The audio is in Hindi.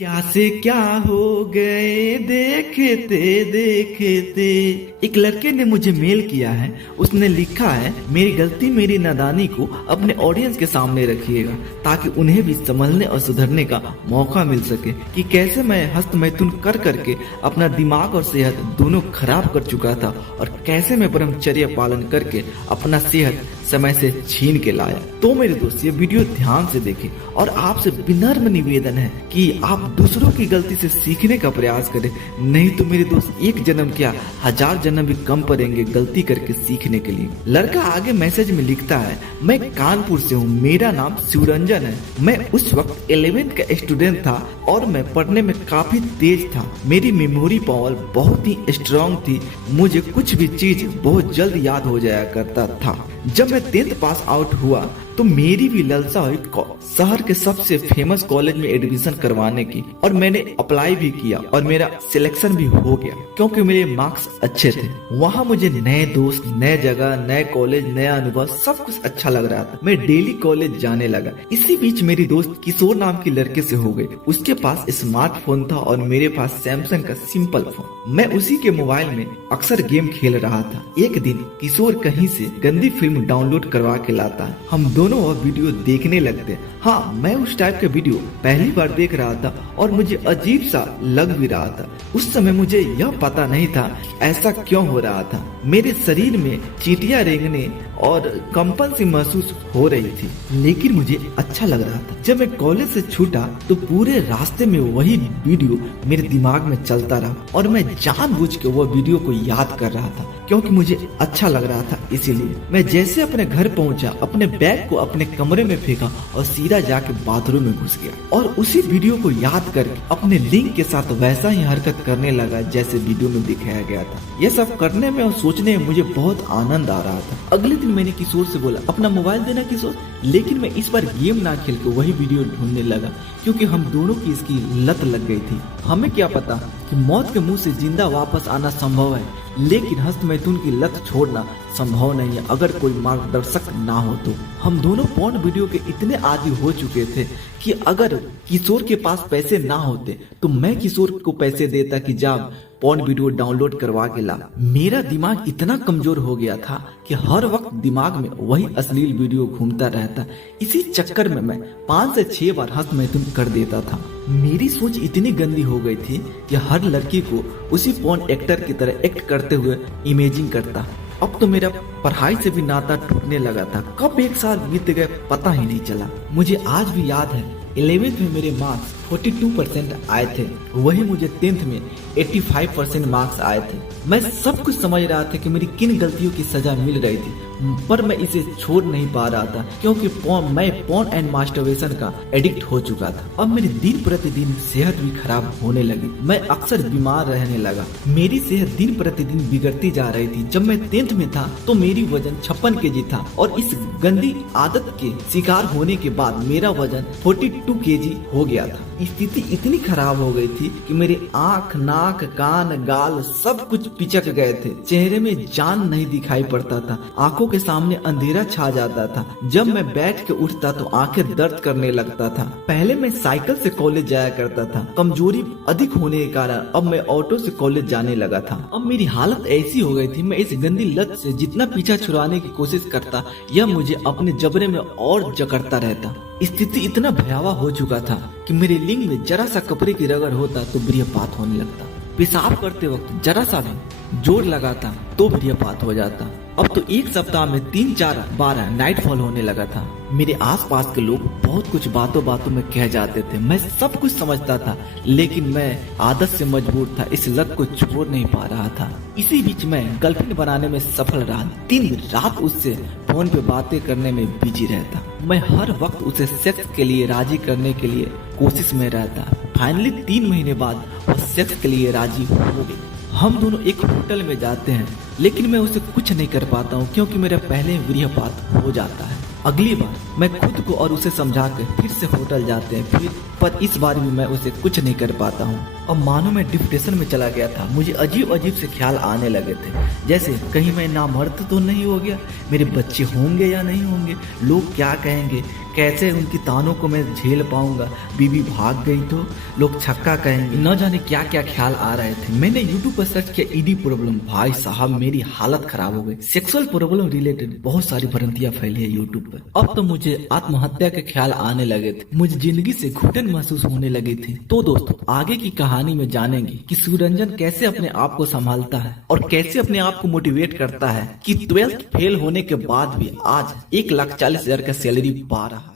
क्या से क्या हो गए देखते देखते। एक लड़के ने मुझे मेल किया है। उसने लिखा है, मेरी गलती मेरी नादानी को अपने ऑडियंस के सामने रखिएगा ताकि उन्हें भी संभलने और सुधरने का मौका मिल सके कि कैसे मैं हस्तमैथुन कर करके अपना दिमाग और सेहत दोनों खराब कर चुका था और कैसे मैं ब्रह्मचर्य पालन करके अपना सेहत समय से छीन के लाया। तो मेरे दोस्त ये वीडियो ध्यान से देखें और आपसे विनम्र निवेदन है कि आप दूसरों की गलती से सीखने का प्रयास करें, नहीं तो मेरे दोस्त एक जन्म क्या 1000 जन्म भी कम पड़ेंगे गलती करके सीखने के लिए। लड़का आगे मैसेज में लिखता है, मैं कानपुर से हूँ, मेरा नाम शिवरंजन है। मैं उस वक्त 11th का स्टूडेंट था और मैं पढ़ने में काफी तेज था। मेरी मेमोरी पावर बहुत ही स्ट्रांग थी, मुझे कुछ भी चीज बहुत जल्द याद हो जाया करता था। जब मैं 10th पास आउट हुआ तो मेरी भी लालसा हुई शहर के सबसे फेमस कॉलेज में एडमिशन करवाने की और मैंने अप्लाई भी किया और मेरा सिलेक्शन भी हो गया क्योंकि मेरे मार्क्स अच्छे थे। वहाँ मुझे नए दोस्त, नए जगह, नए कॉलेज, नया अनुभव, सब कुछ अच्छा लग रहा था। मैं डेली कॉलेज जाने लगा। इसी बीच मेरी दोस्त किशोर नाम के लड़के से हो गई। उसके पास स्मार्टफोन था और मेरे पास सैमसंग का सिंपल फोन। मैं उसी के मोबाइल में अक्सर गेम खेल रहा था। एक दिन किशोर कहीं से गंदी फिल्म डाउनलोड करवा के लाता है। हम दोनों वह वीडियो देखने लगते। हाँ, मैं उस टाइप का वीडियो पहली बार देख रहा था और मुझे अजीब सा लग भी रहा था। उस समय मुझे यह पता नहीं था ऐसा क्यों हो रहा था। मेरे शरीर में चींटियां रेंगने और कंपन सी महसूस हो रही थी, लेकिन मुझे अच्छा लग रहा था। जब मैं कॉलेज से छूटा तो पूरे रास्ते में वही वीडियो मेरे दिमाग में चलता रहा और मैं जानबूझ के वह वीडियो को याद कर रहा था क्योंकि मुझे अच्छा लग रहा था। इसीलिए मैं जैसे अपने घर पहुंचा, अपने बैग को अपने कमरे में फेंका और सीधा जाके बाथरूम में घुस गया और उसी वीडियो को याद करके अपने लिंक के साथ वैसा ही हरकत करने लगा जैसे वीडियो में दिखाया गया था। यह सब करने में और सोचने में मुझे बहुत आनंद आ रहा था। अगले दिन मैंने किशोर से बोला, अपना मोबाइल देना किशोर। लेकिन मैं इस बार गेम ना खेल के वही वीडियो ढूंढने लगा क्योंकि हम दोनों की इसकी लत लग गई थी। हमें क्या पता कि मौत के मुंह से जिंदा वापस आना संभव है, लेकिन हस्तमैथुन की लत छोड़ना संभव नहीं है अगर कोई मार्गदर्शक ना हो तो। हम दोनों पॉर्न वीडियो के इतने आदी हो चुके थे कि अगर किशोर के पास पैसे ना होते तो मैं किशोर को पैसे देता कि जा पॉर्न वीडियो डाउनलोड करवा के ला। मेरा दिमाग इतना कमजोर हो गया था कि हर वक्त दिमाग में वही अश्लील वीडियो घूमता रहता। इसी चक्कर में मैं 5 से 6 बार हस्तमैथुन कर देता था। मेरी सोच इतनी गंदी हो गई थी कि हर लड़की को उसी पॉर्न एक्टर की तरह एक्ट करते हुए इमेजिंग करता। अब तो मेरा पढ़ाई से भी नाता टूटने लगा था। कब 1 साल बीत गए पता ही नहीं चला। मुझे आज भी याद है 11th में मेरे मार्क्स 42% आए थे, वही मुझे 10th में 85% मार्क्स आए थे। मैं सब कुछ समझ रहा था कि मेरी किन गलतियों की सजा मिल रही थी, पर मैं इसे छोड़ नहीं पा रहा था क्योंकि मैं पॉर्न एंड मास्टरबेशन का एडिक्ट हो चुका था। अब मेरी दिन प्रतिदिन सेहत भी खराब होने लगी। मैं अक्सर बीमार रहने लगा। मेरी सेहत दिन प्रतिदिन बिगड़ती जा रही थी। जब मैं 10th में था तो मेरी वजन 56 kg था और इस गंदी आदत के शिकार होने के बाद मेरा वजन 42 kg हो गया था। स्थिति इतनी खराब हो गई थी कि मेरे आँख, नाक, कान, गाल सब कुछ पिचक गए थे। चेहरे में जान नहीं दिखाई पड़ता था। आंखों के सामने अंधेरा छा जाता था। जब मैं बैठ के उठता तो आंखें दर्द करने लगता था। पहले मैं साइकिल से कॉलेज जाया करता था। कमजोरी अधिक होने के कारण अब मैं ऑटो से कॉलेज जाने लगा था। अब मेरी हालत ऐसी हो गई थी, मैं इस गंदी लत से जितना पीछा छुड़ाने की कोशिश करता, यह मुझे अपने जबड़े में और जकड़ता रहता। स्थिति इतना भयावह हो चुका था कि मेरे लिंग में जरा सा कपड़े की रगड़ होता तो बृहपात होने लगता। पेशाब करते वक्त जरा सा भी जोर लगाता तो बृहपात हो जाता। अब तो 1 सप्ताह में 3-4 बार नाइटफॉल होने लगा था। मेरे आसपास के लोग बहुत कुछ बातों बातों में कह जाते थे। मैं सब कुछ समझता था, लेकिन मैं आदत से मजबूर था, इस लत को छोड़ नहीं पा रहा था। इसी बीच मैं गर्लफ्रेंड बनाने में सफल रहा। दिन रात उससे फोन पे बातें करने में बिजी रहता। मैं हर वक्त उसे सेक्स के लिए राजी करने के लिए कोशिश में रहता। फाइनली 3 महीने बाद वह सेक्स के लिए राजी हो गई। हम दोनों एक होटल में जाते हैं, लेकिन मैं उसे कुछ नहीं कर पाता हूँ क्योंकि मेरा पहले ही बृहपात हो जाता है। अगली बार मैं खुद को और उसे समझा कर फिर से होटल जाते हैं, पर इस बार भी मैं उसे कुछ नहीं कर पाता हूँ। अब मानो मैं डिप्रेशन में चला गया था। मुझे अजीब अजीब से ख्याल आने लगे थे, जैसे कहीं मैं नामर्द तो नहीं हो गया, मेरे बच्चे होंगे या नहीं होंगे, लोग क्या कहेंगे, कैसे उनकी तानों को मैं झेल पाऊंगा, बीवी भाग गई तो लोग छक्का कहेंगे, न जाने क्या क्या ख्याल आ रहे थे। मैंने यूट्यूब पर सर्च किया ईडी प्रॉब्लम, भाई साहब मेरी हालत खराब हो गई। सेक्सुअल प्रॉब्लम रिलेटेड बहुत सारी भ्रांतियां फैली है यूट्यूब पर। अब तो मुझे आत्महत्या के ख्याल आने लगे थे, मुझे जिंदगी से घुटन महसूस होने लगी थी। तो दोस्तों आगे की कहानी में जानेंगे कि सुरंजन कैसे अपने आप को संभालता है और कैसे अपने आप को मोटिवेट करता है कि 12th फेल होने के बाद भी आज 1,40,000 का सैलरी पा रहा है।